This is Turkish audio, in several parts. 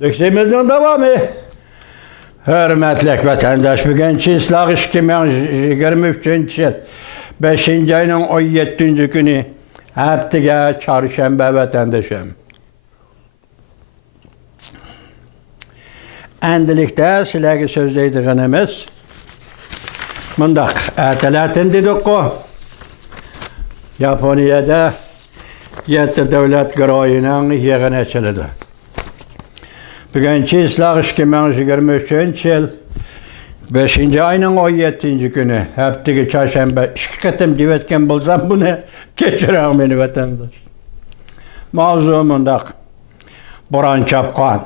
Lüksemizden devamı. Hürmetlik vatandaş, bugün Çislak 2023 yıl 5. ayının 17. günü haftaga çarşamba vatandaşım. Endilikte sizlerge sözleydiğimiz mundaq atalatin dedik o. Japonya'da 7 devlet güroyunun yığını açıldı. Bugün Çislak 2023 yıl 5. ayının 17. günü haftaga çarşamba 2 qitim deb etken bolsam bunu keçirin meni vatandaş. Mavzu mundaq. Boran çapqan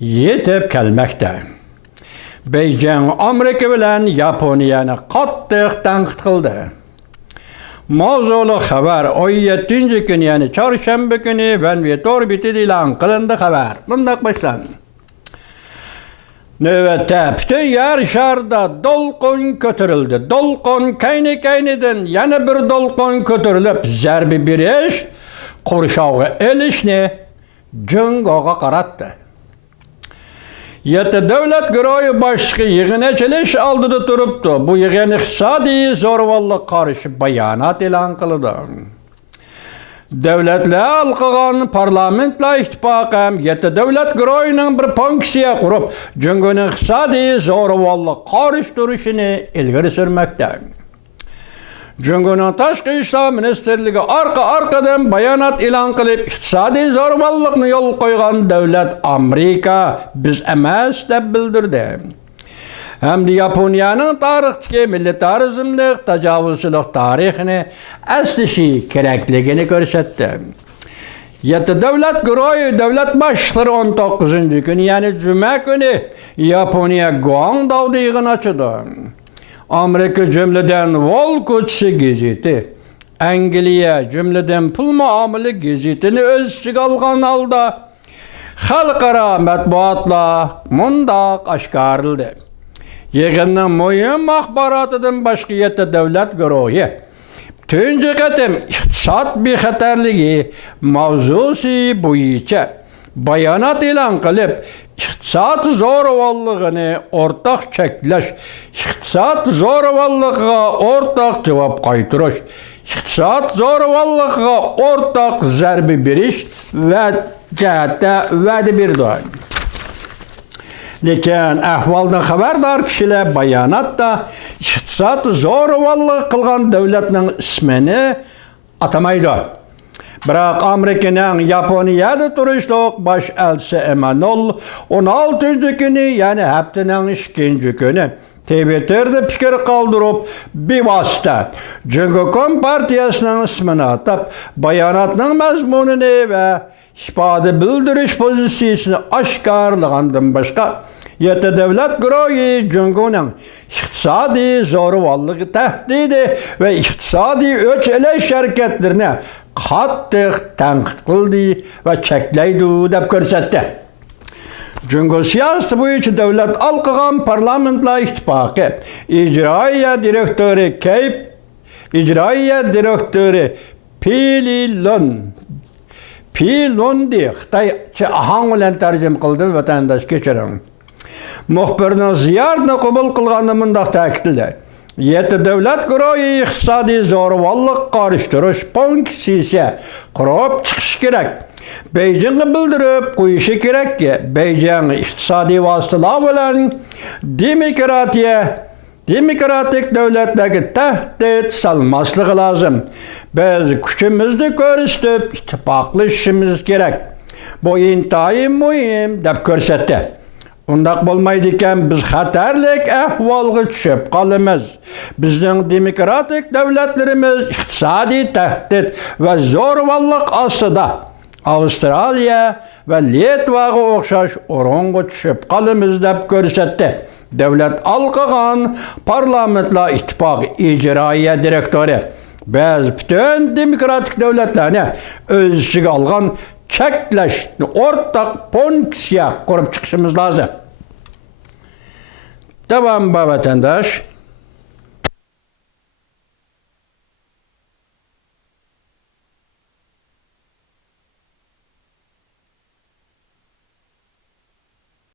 yetip kelmekte. Beijing Amerika bilen Yaponiyani qattiq tanqid qildi. Mavzulu xabar 17. gün yani çarşamba günü ben ve torbiti ilan qilindi xabar. Bundaq başlandı. Növbette bütün yer şarda dolqun kötürüldü. Dolqun kayni-kayniden yana bir dolqun kötürülüp zerbi biriş Qurşağı elişni Cüngoğa qarattı. 7 devlet güroyu başqı yığın açılış aldıda turuptu. Bu yığın iqtisadi zorvallık qarşı bayanat elan qılıdı. Devletler alqıgan parlamentla ittifaqı 7 devlet güroyunun bir ponksiya kurup Cüngo'nun iqtisadi zorvallık qarşı duruşunu ilgiri sürmekte. Cüngo'nun Taşqı İşler Ministerligi arka-arkadan bayanat elan qilib, iqtisadi zorballıqni yol qo'ygan devlet Amerika biz emas deb bildirdi. Hamda Yaponiyaning tarixdagi militarizmlik, tajovuzchilik tarixini aslishi kerakligini ko'rsatdi. 7 devlet güroyu devlet başları 19. günü yani Cuma günü Yaponiya Guangdou'da yığın açıldı. Amerika cümleden Wall Koçsi gazeti, Angliya cümleden pul muamili gazetini öz içine algan halda xalqaro matbuotla mundaq aşkarıldı. Yığının mühim axbaratıdan başqa 7 devlet güroyu tunji qatim iqtisod bexatarligi mavzusi bo'yicha bayanat e'lon qilib, iqtisod zo'ravonligini o'rtaq cheklash, iqtisod zo'ravonligiga o'rtaq javob qaytarish, iqtisod zo'ravonligiga o'rtaq zarba berish va jihatda va'da berdi. Lekin ahvoldan xabardor kishilar bayonotda iqtisod zo'ravonlik qilgan davlatning ismini atamaydi. Biroq Amerikaning Yaponiyada turishliq bosh elchisi Emanuel 16. günü yani haftaning 2. günü Twitter'da fikir qoldirib bevosita Cungo Kompartiyasining ismini atab bayonotning mazmunini va ifoda bildirish pozitsiyasini oshkorlagandan boshqa 7 devlet güroyi Cungo'nun iqtisadi zo'ravonligi tahdidi ve iqtisadi o'ch elish hareketlerine qattiq tanqid qildi va cheklaydi deb ko'rsatdi. Cungo siyosati bo'yicha davlat alqıgan parlamentlar ittifoqi ijroiya direktori Pilondi Xitoycha ahang bilan tarjima qildi vatandosh kechiring. Muxbirning ziyoratini qabul qilganda mundaq ta'kidladi. 7 devlet güroyi iqtisodi zo'ravonlik qarshi turish ponksiyasi qurib chiqish kerak. Beijingga bildirib qo'yishi kerakki, Beijing iqtisodiy vositalar bilan demokratik davlatlarga tahdid solmasligi lozim. Biz kuchimizni ko'rsatib ittifoqlashishimiz kerak. Bu intayin muhim deb ko'rsatdi. Undaq bo'lmaydi ekan biz xatarlik ahvolga tushib qolamiz. Bizning demokratik davlatlarimiz iqtisodiy tahdid va zo'ravonlik ostida Avstraliya va Litvaga o'xshash o'ringa tushib qolamiz deb ko'rsatdi. Davlat alqıgan parlamentlar ittifoqi ijroiya direktori biz bütün demokratik davlatlarni o'z ichiga olgan cheklashni o'rtaq ponksiya qurib chiqishimiz lozim. Devam vatandaş.